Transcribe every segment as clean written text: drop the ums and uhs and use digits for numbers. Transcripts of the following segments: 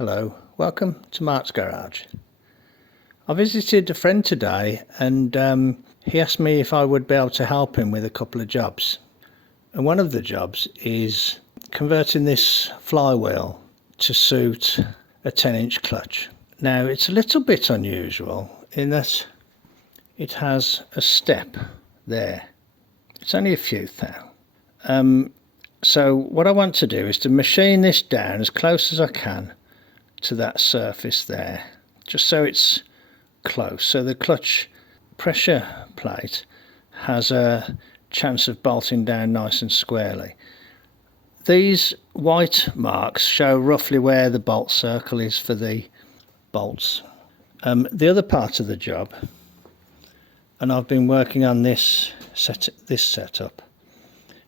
Hello, welcome to Mart's Garage. I visited a friend today and he asked me if I would be able to help him with a couple of jobs. And one of the jobs is converting this flywheel to suit a 10-inch clutch. Now it's a little bit unusual in that it has a step there. It's only a few thou. So what I want to do is to machine this down as close as I can to that surface there, just so it's close, so the clutch pressure plate has a chance of bolting down nice and squarely. These white marks show roughly where the bolt circle is for the bolts. The other part of the job, and I've been working on this setup,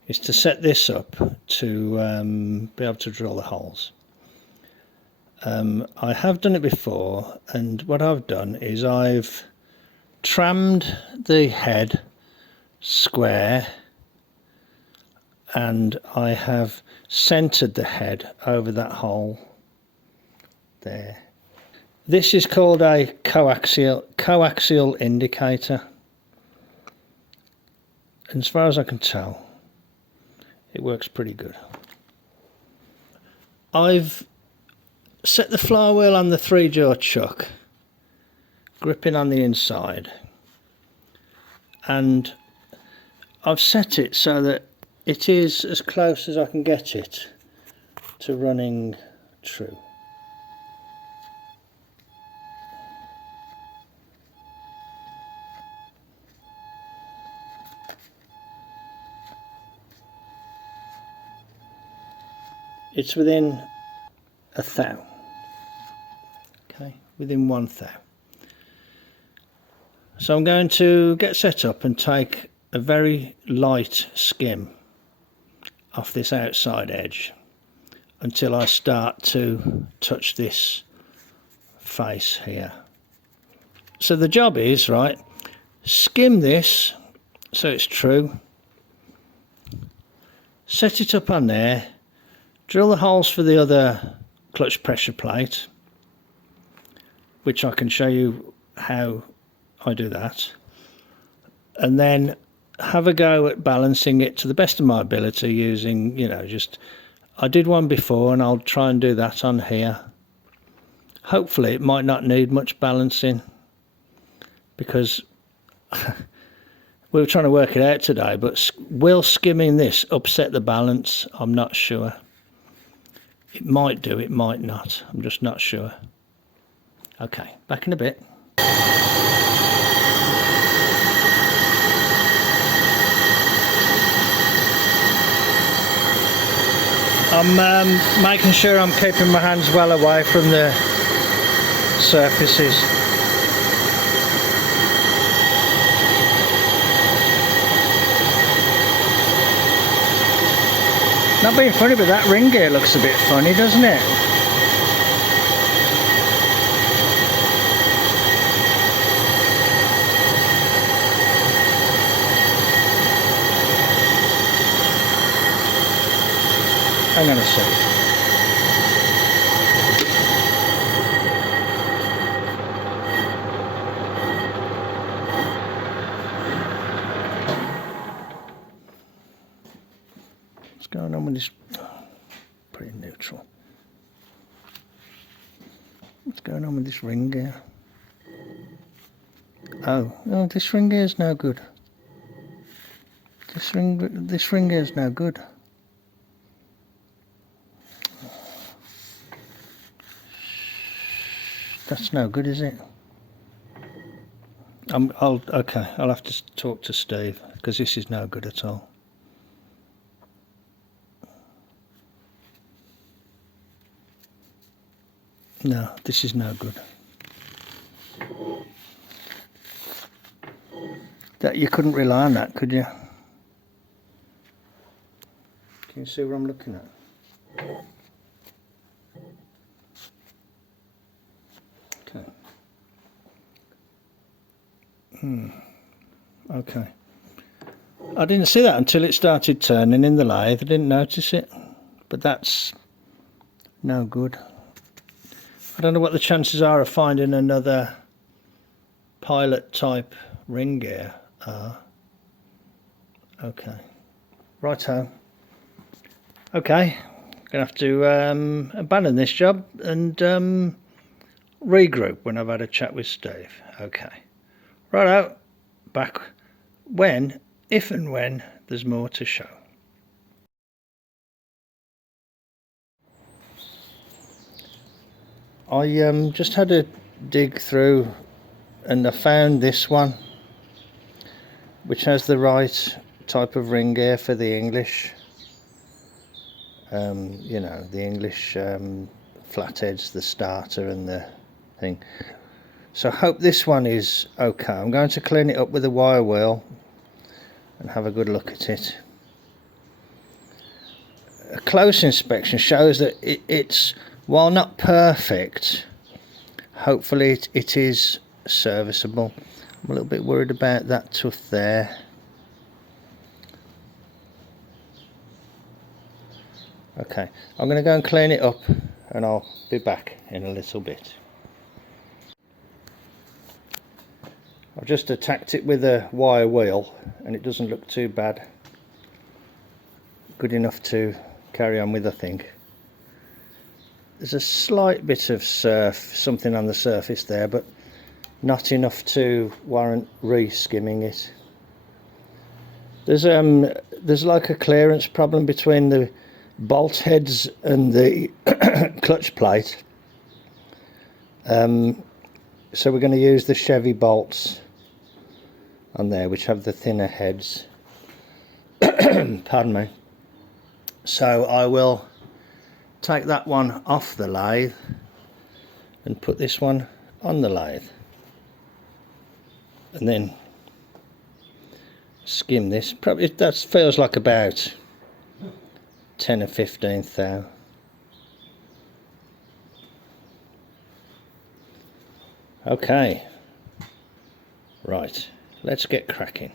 is to set this up to be able to drill the holes. I have done it before, and what I've done is I've trammed the head square and I have centered the head over that hole there. This is called a coaxial indicator, and as far as I can tell it works pretty good. I've set the flywheel on the 3-jaw chuck, gripping on the inside, and I've set it so that it is as close as I can get it to running true. It's within a thou. Okay, within 1 thou. So I'm going to get set up and take a very light skim off this outside edge until I start to touch this face here. So the job is, right, skim this so it's true, set it up on there, drill the holes for the other clutch pressure plate, which I can show you how I do that, and then have a go at balancing it to the best of my ability using, I did one before and I'll try and do that on here. Hopefully it might not need much balancing, because we were trying to work it out today, but will skimming this upset the balance? I'm not sure. It might do, it might not. I'm just not sure. Okay, back in a bit. I'm making sure I'm keeping my hands well away from the surfaces. Not being funny, but that ring gear looks a bit funny, doesn't it? Hang on a sec. What's going on with this? Pretty neutral. What's going on with this ring gear? Oh, this ring gear is no good. This ring gear is no good. That's no good, is it? I'll have to talk to Steve, because this is no good at all. No, this is no good. That you couldn't rely on that, could you? Can you see what I'm looking at? Okay. Okay. I didn't see that until it started turning in the lathe. I didn't notice it, but that's no good. I don't know what the chances are of finding another pilot type ring gear are. Okay, righto. Okay, gonna have to abandon this job and regroup when I've had a chat with Steve. Okay, righto, back when, if and when there's more to show. I just had a dig through and I found this one, which has the right type of ring gear for the English. You know, the English flatheads, the starter and the thing. So I hope this one is okay. I'm going to clean it up with a wire wheel and have a good look at it. A close inspection shows that it's, while not perfect, hopefully it is serviceable. I'm a little bit worried about that tooth there. Okay, I'm going to go and clean it up and I'll be back in a little bit. I've just attacked it with a wire wheel and it doesn't look too bad. Good enough to carry on with, I think. There's a slight bit of surf, something on the surface there, but not enough to warrant re-skimming it. There's like a clearance problem between the bolt heads and the clutch plate. So we're going to use the Chevy bolts on there, which have the thinner heads. Pardon me. So I will take that one off the lathe and put this one on the lathe, and then skim this. Probably that feels like about 10 or 15 thou. Okay, right, let's get cracking.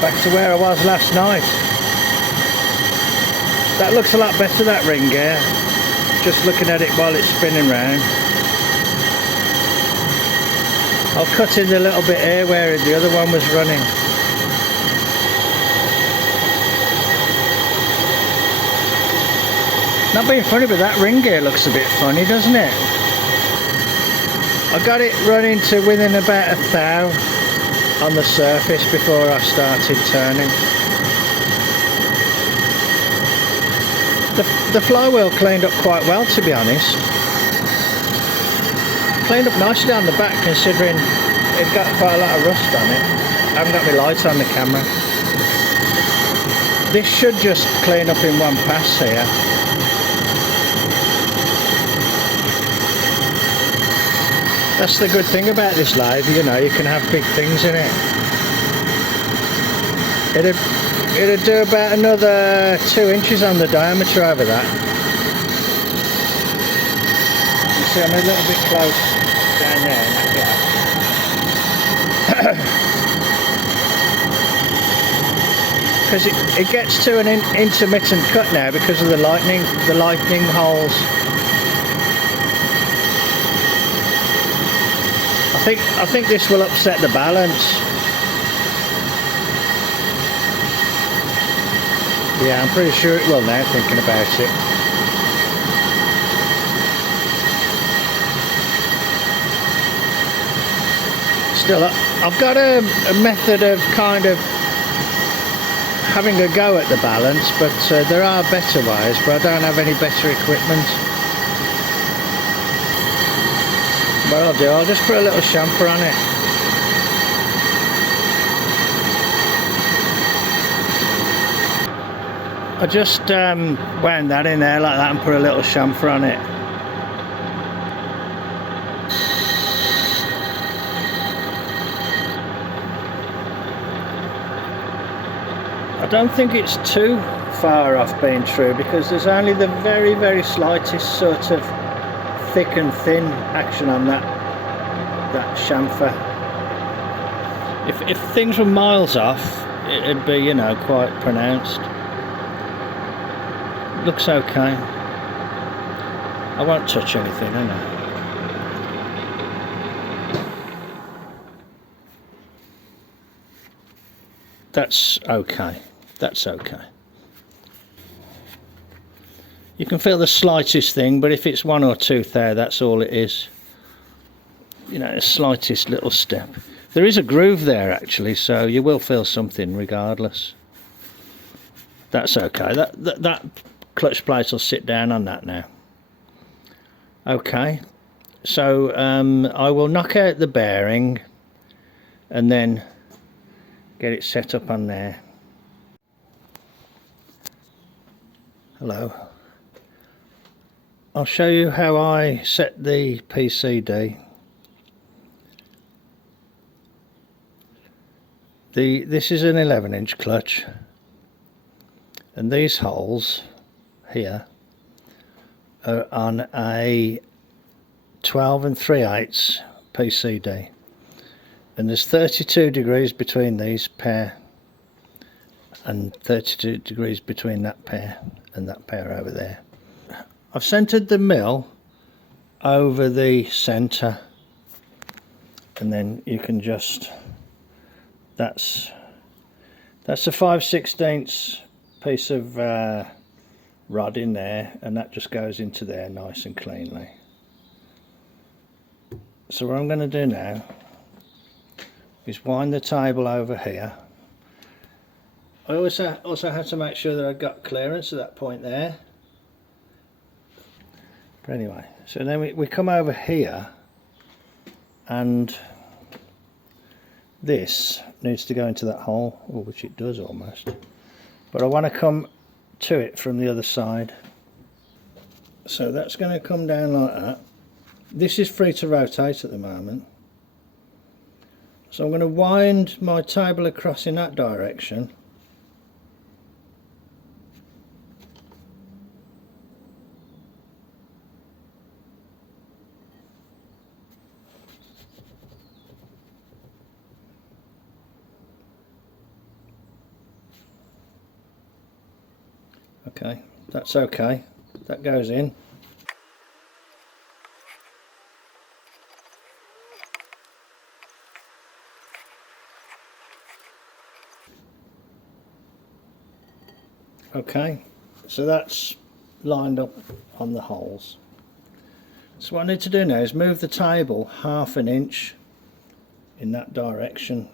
Back to where I was last night. That looks a lot better, that ring gear, just looking at it while it's spinning round. I'll cut in the little bit here where the other one was running. Not being funny, but that ring gear looks a bit funny, doesn't it? I got it running to within about 1 thou on the surface before I started turning. The flywheel cleaned up quite well, to be honest. Cleaned up nicely on the back, considering it got quite a lot of rust on it. I haven't got my light on the camera. This should just clean up in one pass here. That's the good thing about this lathe, you know, you can have big things in it. It'd do about another 2 inches on the diameter over that. You see, I'm a little bit close down there in that gap. Because it gets to an intermittent cut now because of the lightning holes. I think this will upset the balance. Yeah, I'm pretty sure it will now, thinking about it. Still, I've got a method of kind of having a go at the balance, but there are better ways, but I don't have any better equipment. What I'll do, I'll just put a little chamfer on it. I just wound that in there like that and put a little chamfer on it. I don't think it's too far off being true, because there's only the very, very slightest sort of thick and thin action on that chamfer. If things were miles off, it'd be, you know, quite pronounced. Looks okay. I won't touch anything, I know. That's okay. That's okay. You can feel the slightest thing, but if it's one or two there, that's all it is. You know, the slightest little step. There is a groove there actually, so you will feel something regardless. That's okay. That clutch plate will sit down on that now. Okay, so I will knock out the bearing and then get it set up on there. Hello. I'll show you how I set the PCD. This is an 11-inch clutch, and these holes here are on a 12 3/8 PCD, and there's 32 degrees between these pair and 32 degrees between that pair and that pair over there. I've centered the mill over the center, and then you can just, that's a 5/16 piece of rod in there, and that just goes into there nice and cleanly. So what I'm going to do now is wind the table over here. I also have to make sure that I've got clearance at that point there. But anyway, so then we come over here, and this needs to go into that hole, which it does almost, but I want to come to it from the other side. So that's going to come down like that. This is free to rotate at the moment, so I'm going to wind my table across in that direction. Okay, that's okay, that goes in. Okay, so that's lined up on the holes. So what I need to do now is move the table 1/2 inch in that direction.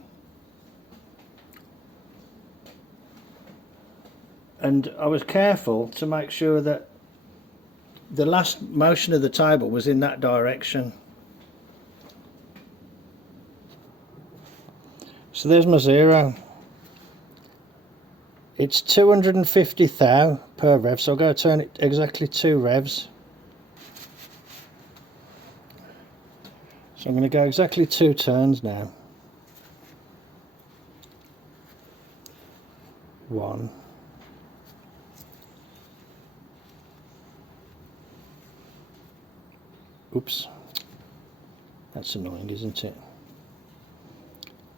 And I was careful to make sure that the last motion of the table was in that direction. So there's my zero. It's 250 thou per rev, so I'll go turn it exactly 2 revs. So I'm going to go exactly 2 turns now. 1. Oops, that's annoying, isn't it?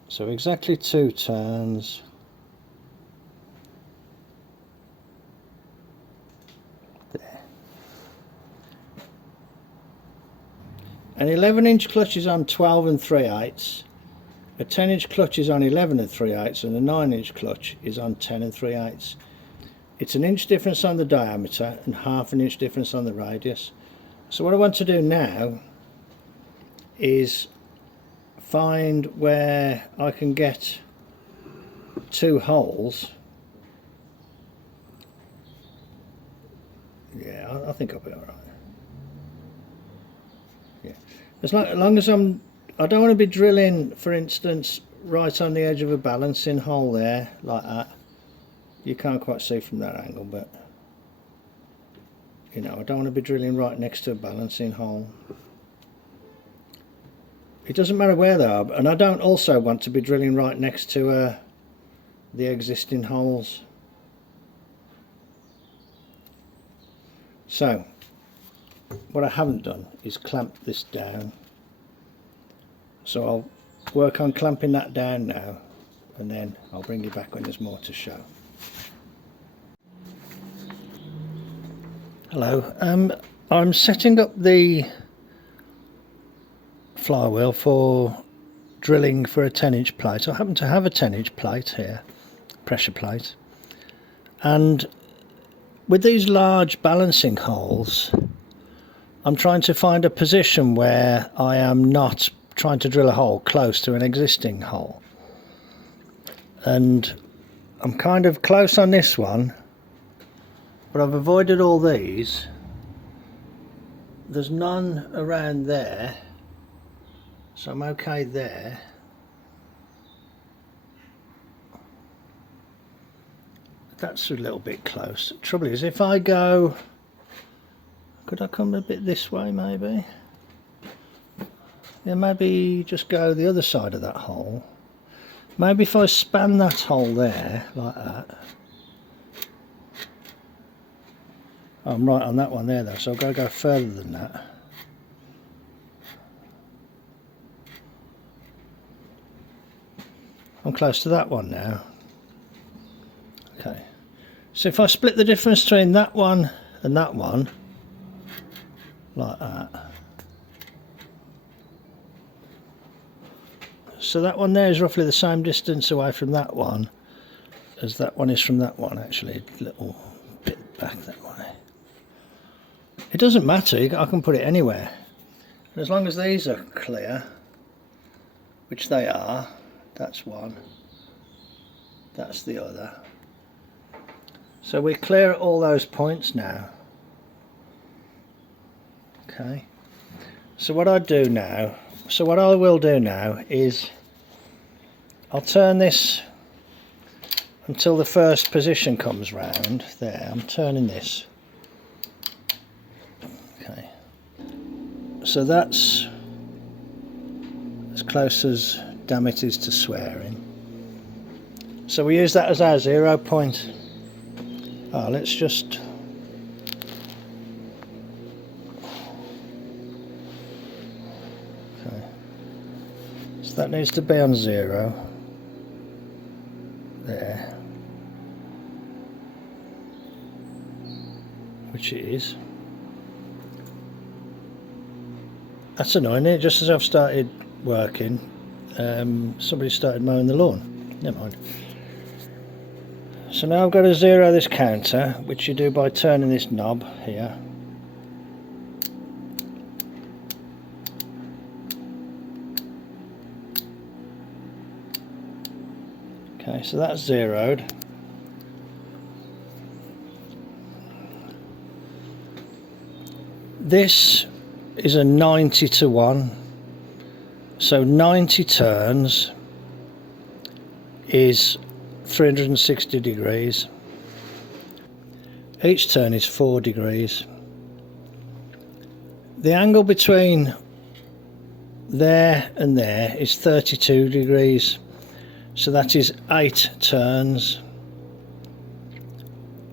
So exactly 2 turns. There. An 11-inch clutch is on 12 3/8. A 10-inch clutch is on 11 3/8, and a 9-inch clutch is on 10 3/8. It's an inch difference on the diameter and 1/2 inch difference on the radius. So what I want to do now is find where I can get 2 holes. Yeah, I think I'll be alright. Yeah, as long as I don't want to be drilling, for instance, right on the edge of a balancing hole there, like that. You can't quite see from that angle, but you know, I don't want to be drilling right next to a balancing hole. It doesn't matter where they are, and I don't also want to be drilling right next to the existing holes. So what I haven't done is clamp this down, so I'll work on clamping that down now, and then I'll bring you back when there's more to show. Hello, I'm setting up the flywheel for drilling for a 10-inch plate. I happen to have a 10-inch plate here, pressure plate, and with these large balancing holes I'm trying to find a position where I am not trying to drill a hole close to an existing hole, and I'm kind of close on this one, but I've avoided all these. There's none around there, so I'm okay there. That's a little bit close. The trouble is, if I go, could I come a bit this way maybe? Yeah, maybe just go the other side of that hole. Maybe if I span that hole there, like that. Oh, I'm right on that one there though, so I've got to go further than that. I'm close to that one now. Okay, so if I split the difference between that one and that one, like that. So that one there is roughly the same distance away from that one as that one is from that one, actually, a little bit back that way. It doesn't matter, I can put it anywhere. As long as these are clear, which they are, that's one, that's the other. So we're clear at all those points now. Okay, so what I will do now is I'll turn this until the first position comes round. There, I'm turning this. Okay, so that's as close as damn it is to swearing. So we use that as our 0 point. Oh, let's just that needs to be on 0 there, which it is. That's annoying, isn't it? Just as I've started working, somebody started mowing the lawn. Never mind. So now I've got to 0 this counter, which you do by turning this knob here. Okay, so that's 0'd. This is a 90 to 1, so 90 turns is 360 degrees. Each turn is 4 degrees. The angle between there and there is 32 degrees. So that is 8 turns,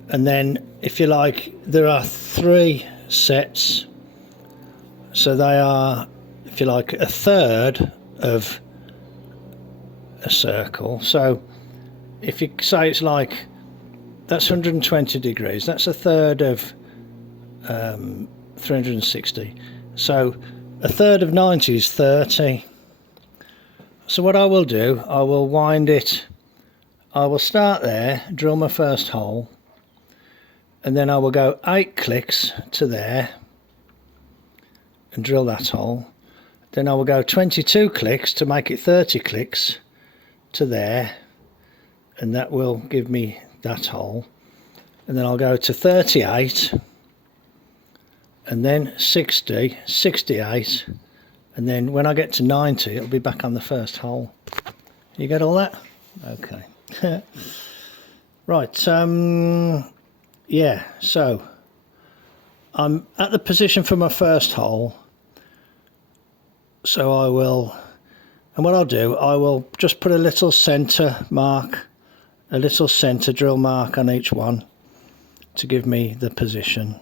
and then if you like there are 3 sets, so they are, if you like, a third of a circle. So if you say it's like, that's 120 degrees, that's a third of 360, so a third of 90 is 30. So what I will do, I will wind it, I will start there, drill my first hole, and then I will go 8 clicks to there and drill that hole. Then I will go 22 clicks to make it 30 clicks to there, and that will give me that hole. And then I'll go to 38, and then 60, 68, and then when I get to 90 it'll be back on the first hole. You get all that? Okay. Right, yeah, so I'm at the position for my first hole, so I will, and what I'll do, I will just put a little centre mark, a little centre drill mark on each one to give me the position.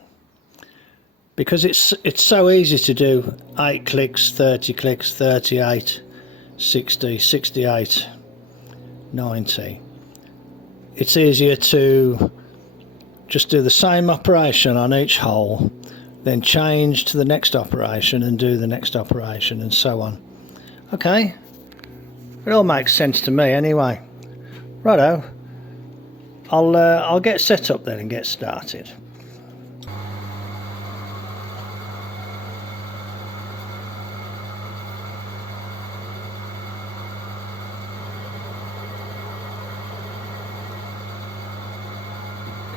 Because it's so easy to do 8 clicks, 30 clicks, 38, 60, 68, 90. It's easier to just do the same operation on each hole, then change to the next operation and do the next operation, and so on. Okay, it all makes sense to me anyway. Righto, I'll get set up then and get started.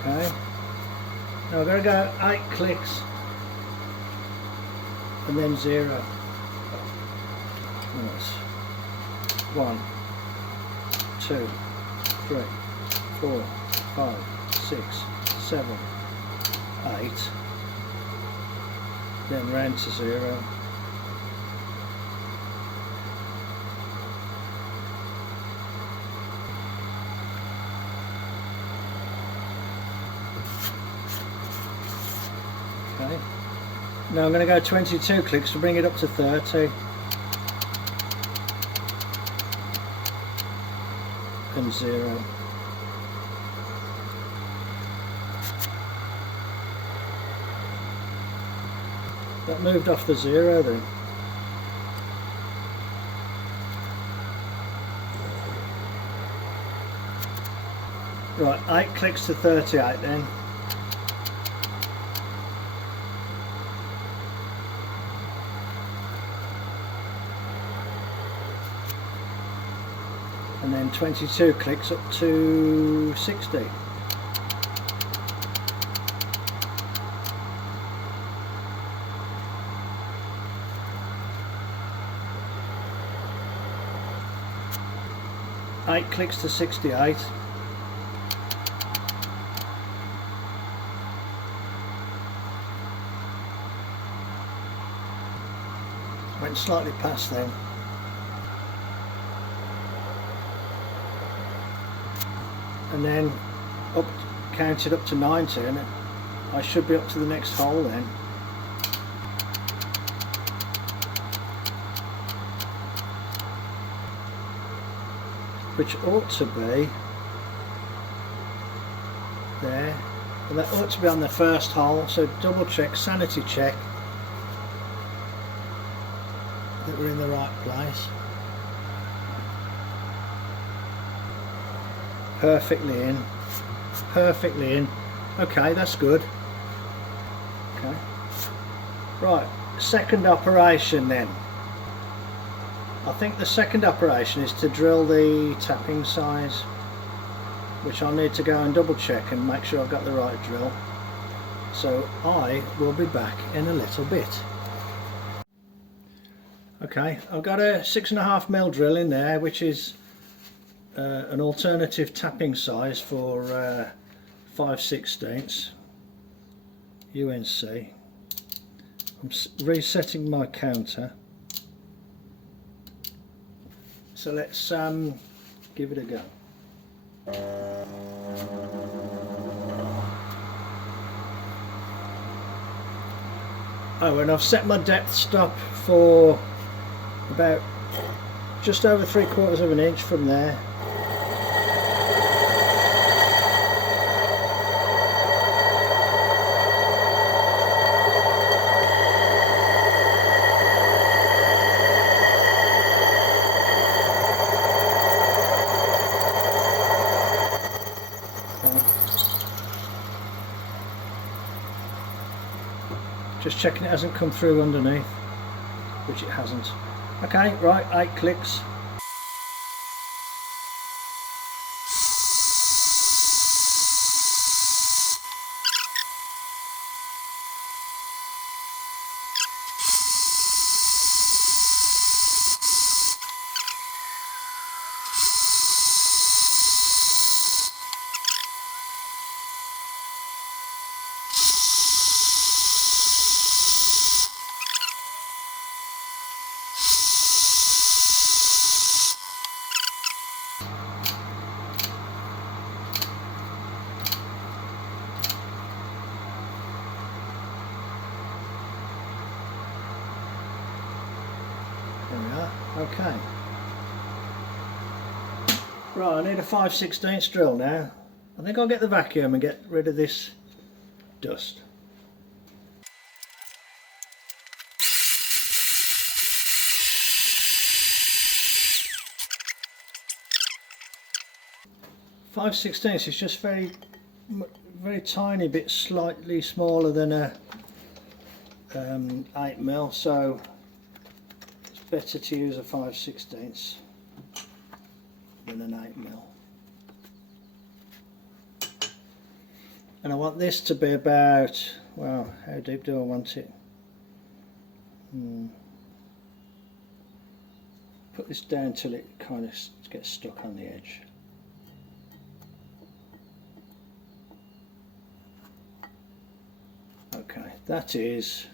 Okay, now I've got to go 8 clicks and then 0. That's 1, 2, 3, 4, 5, 6, 7, 8, then round to 0. Okay. Now I'm going to go 22 clicks to bring it up to 30. And 0. That moved off the 0 then. Right, 8 clicks to 38 then. And then 22 clicks up to 60. Eight clicks to 68. Went slightly past then. And then counted up to 90, and I should be up to the next hole then. Which ought to be there, and that ought to be on the first hole, so double check, sanity check that we're in the right place. Perfectly in, perfectly in. Okay, that's good. Okay, right, second operation then. I think the second operation is to drill the tapping size, which I'll need to go and double check and make sure I've got the right drill. So I will be back in a little bit. Okay, I've got a 6.5mm drill in there, which is an alternative tapping size for 5/16 UNC. I'm resetting my counter, so let's give it a go. Oh, and I've set my depth stop for about just over 3/4 of an inch from there. Just checking it hasn't come through underneath, which it hasn't. Okay, right, 8 clicks. There we are. Okay. Right, I need a 5/16 drill now. I think I'll get the vacuum and get rid of this dust. .5/16 is just very tiny bit, slightly smaller than a 8mm, so it's better to use a 5/16 than an 8mm. And I want this to be about, well, how deep do I want it? Put this down till it kind of gets stuck on the edge. Okay, that is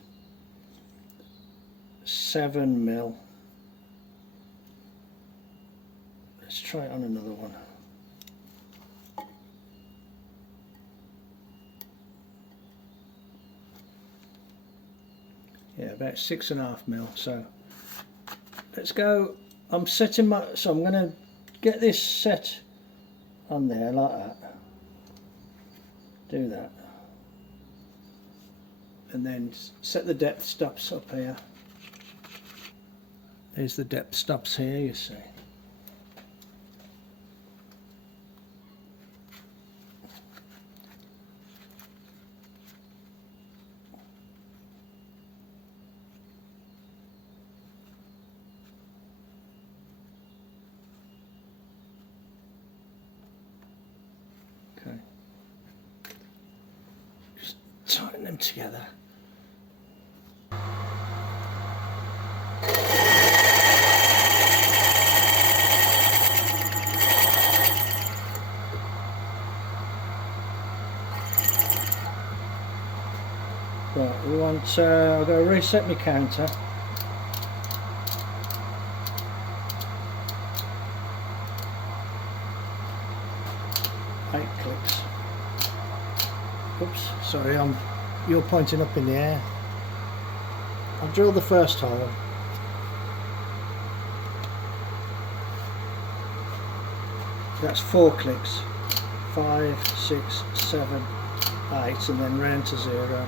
7mm. Let's try it on another one. Yeah, about 6.5mm. So let's go. I'm setting my, so I'm going to get this set on there like that. Do that. And then set the depth stops up here. There's the depth stops here, you see. Okay. Just tighten them together. Right, we want, I've got to reset my counter. Eight clicks. Oops, sorry, you're pointing up in the air. I've drilled the first hole. That's 4 clicks. 5, 6, 7, 8, and then round to 0.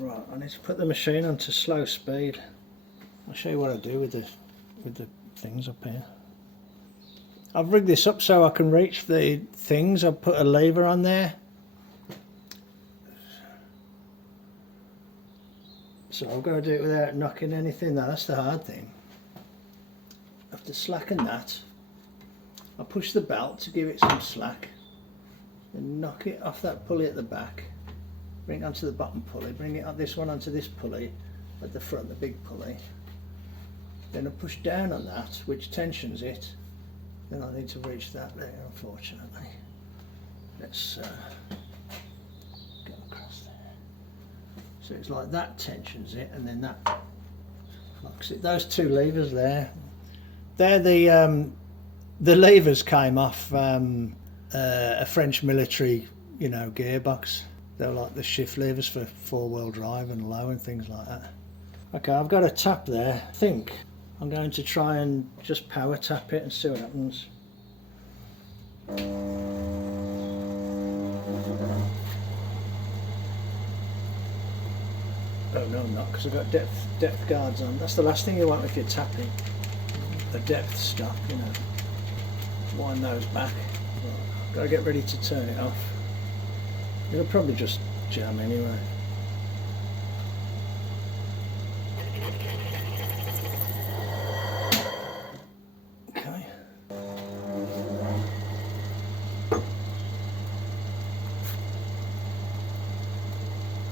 Right, I need to put the machine onto slow speed. I'll show you what I do with the things up here. I've rigged this up so I can reach the things. I've put a lever on there. So I've got to do it without knocking anything. That's the hard thing. I have to slacken that. I push the belt to give it some slack. Then knock it off that pulley at the back. Bring it onto the bottom pulley, bring it up this one onto this pulley at the front, the big pulley. Then I push down on that, which tensions it. Then I need to reach that there, unfortunately. Let's go across there. So it's like that tensions it, and then that locks it. Those two levers there, they're the levers came off a French military, you know, gearbox. They're like the shift levers for 4-wheel drive and low and things like that. Okay, I've got a tap there. I think I'm going to try and just power tap it and see what happens. Oh no, I'm not, because I've got depth guards on. That's the last thing you want if you're tapping. A depth stop, you know. Wind those back. Right, got to get ready to turn it off. It'll probably just jam anyway. Okay. I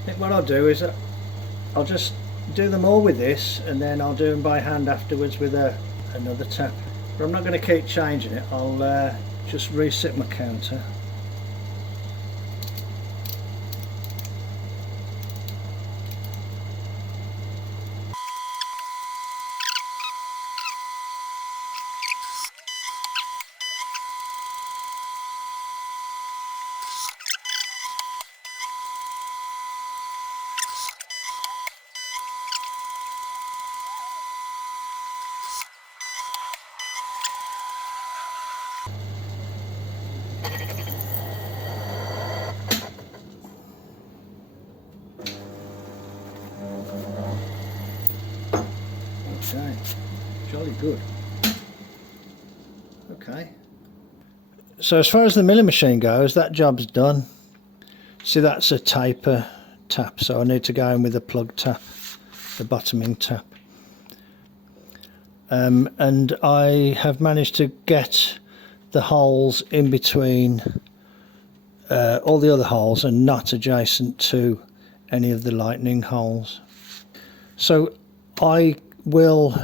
think what I'll do is I'll just do them all with this, and then I'll do them by hand afterwards with another tap. But I'm not going to keep changing it. I'll just reset my counter. jolly good. Okay. So as far as the milling machine goes, that job's done. See, that's a taper tap, so I need to go in with a plug tap, the bottoming tap. And I have managed to get the holes in between all the other holes and not adjacent to any of the lightning holes. So I will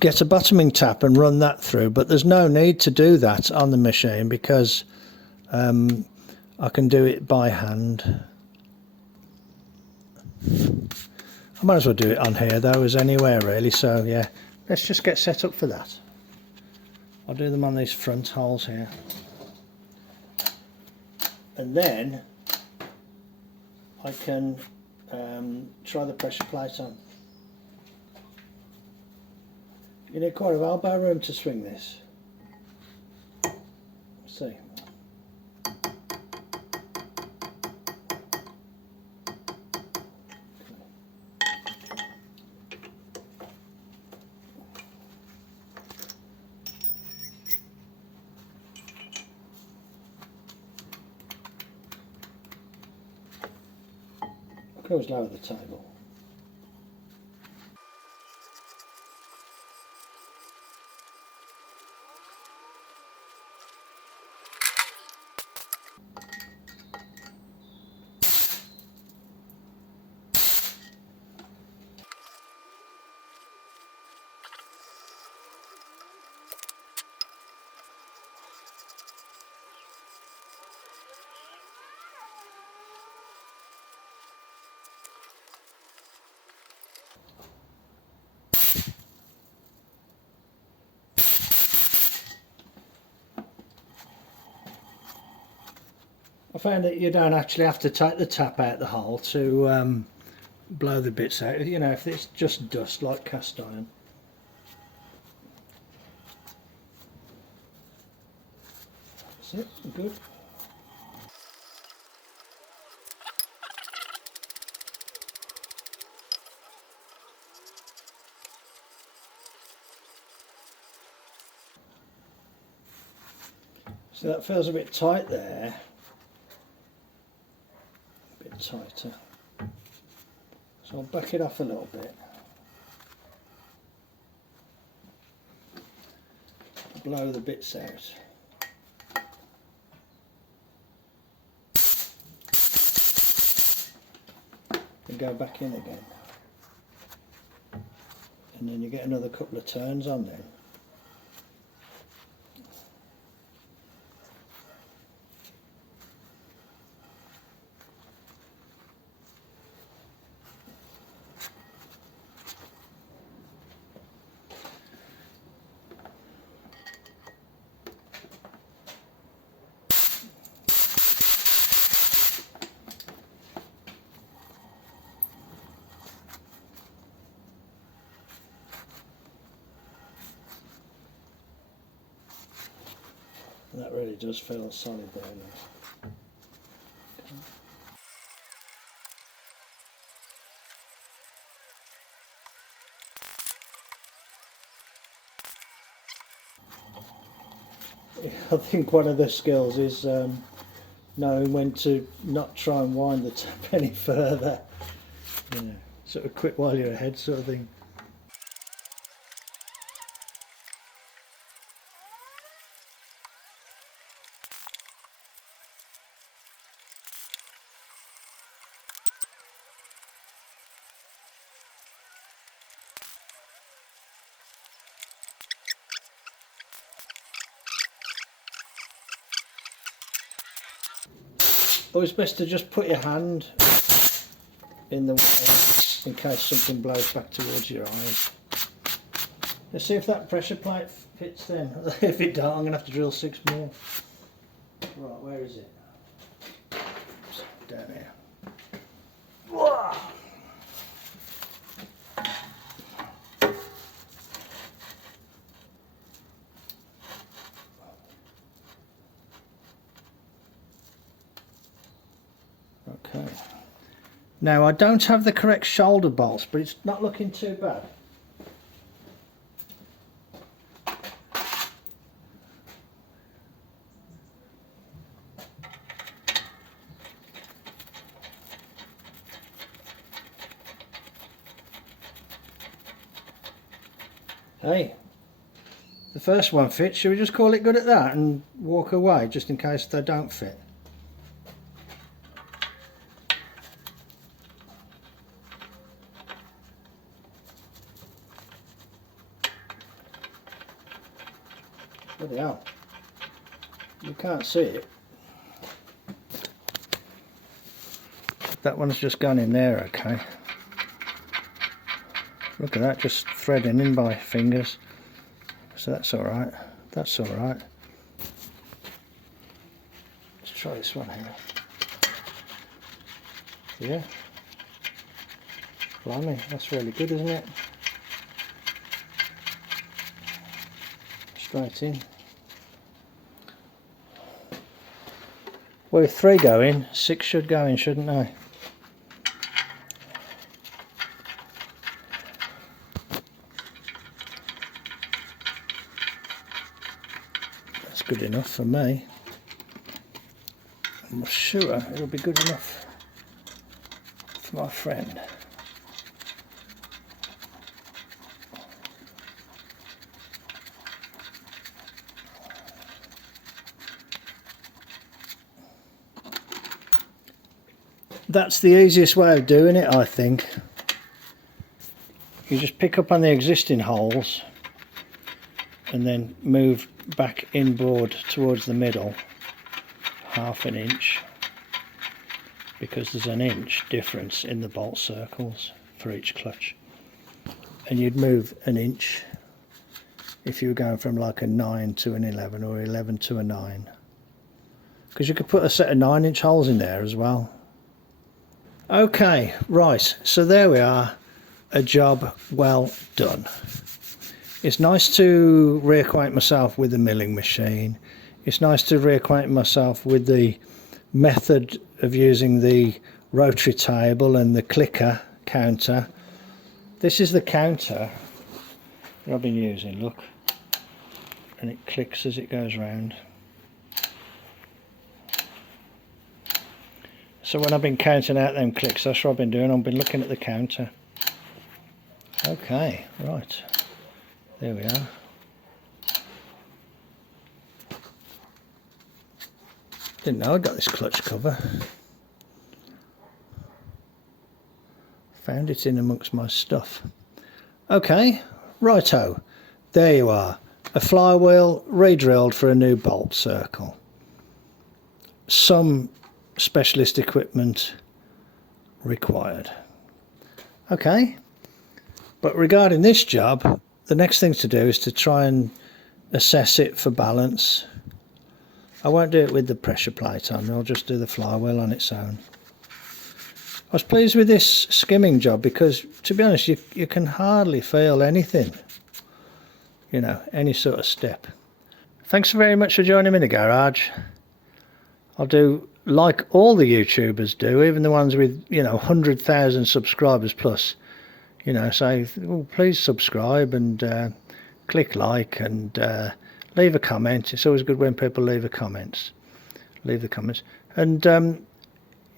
get a bottoming tap and run that through, but there's no need to do that on the machine because I can do it by hand. I might as well do it on here though, as anywhere really, so yeah, let's just get set up for that. I'll do them on these front holes here. And then I can try the pressure plate on. You need quite a elbow room to swing this. Let's see. I can always lower the table. I found that you don't actually have to take the tap out the hole to blow the bits out, you know, if it's just dust like cast iron. That's it, good. So that feels a bit tight there. A bit tighter. So I'll back it off a little bit. Blow the bits out. And go back in again. And then you get another couple of turns on then. And that really does feel solid there now. Okay. I think one of the skills is knowing when to not try and wind the tap any further. You know, sort of quit while you're ahead sort of thing. Always best to just put your hand in the way in case something blows back towards your eyes. Let's see if that pressure plate fits then. If it don't, I'm going to have to drill 6 more. Right, where is it? Down here. Whoa. Okay. Now I don't have the correct shoulder bolts, but it's not looking too bad. Hey, the first one fits, should we just call it good at that and walk away just in case they don't fit? Bloody hell, you can't see it. That one's just gone in there, okay. Look at that, just threading in by fingers. So that's alright, that's alright. Let's try this one here. Yeah. Blimey, that's really good, isn't it? Straight in. Well, with 3 going, 6 should go in, shouldn't they? That's good enough for me. I'm sure it'll be good enough for my friend. That's the easiest way of doing it, I think. You just pick up on the existing holes and then move back inboard towards the middle, ½ inch, because there's an inch difference in the bolt circles for each clutch. And you'd move an inch if you were going from like a 9 to an 11 or 11 to a 9. Because you could put a set of 9-inch holes in there as well. Okay, right, so there we are, a job well done. It's nice to reacquaint myself with the milling machine. It's nice to reacquaint myself with the method of using the rotary table and the clicker counter. This is the counter that I've been using, look, and it clicks as it goes round. So when I've been counting out them clicks, that's what I've been doing. I've been looking at the counter. Okay, right. There we are. Didn't know I got this clutch cover. Found it in amongst my stuff. Okay, righto. There you are. A flywheel re-drilled for a new bolt circle. Some specialist equipment required. Okay, but regarding this job, the next thing to do is to try and assess it for balance. I won't do it with the pressure plate on, I'll just do the flywheel on its own. I was pleased with this skimming job because, to be honest, you can hardly feel anything, you know, any sort of step. Thanks very much for joining me in the garage. I'll do like all the YouTubers do, even the ones with, you know, 100,000 subscribers plus, you know, say, well, please subscribe and click like and leave a comment. It's always good when people leave the comments. And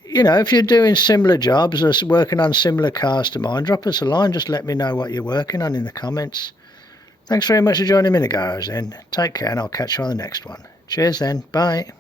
you know, if you're doing similar jobs or working on similar cars to mine, drop us a line, just let me know what you're working on in the comments. Thanks very much for joining me in the garage then. Take care and I'll catch you on the next one. Cheers then, bye.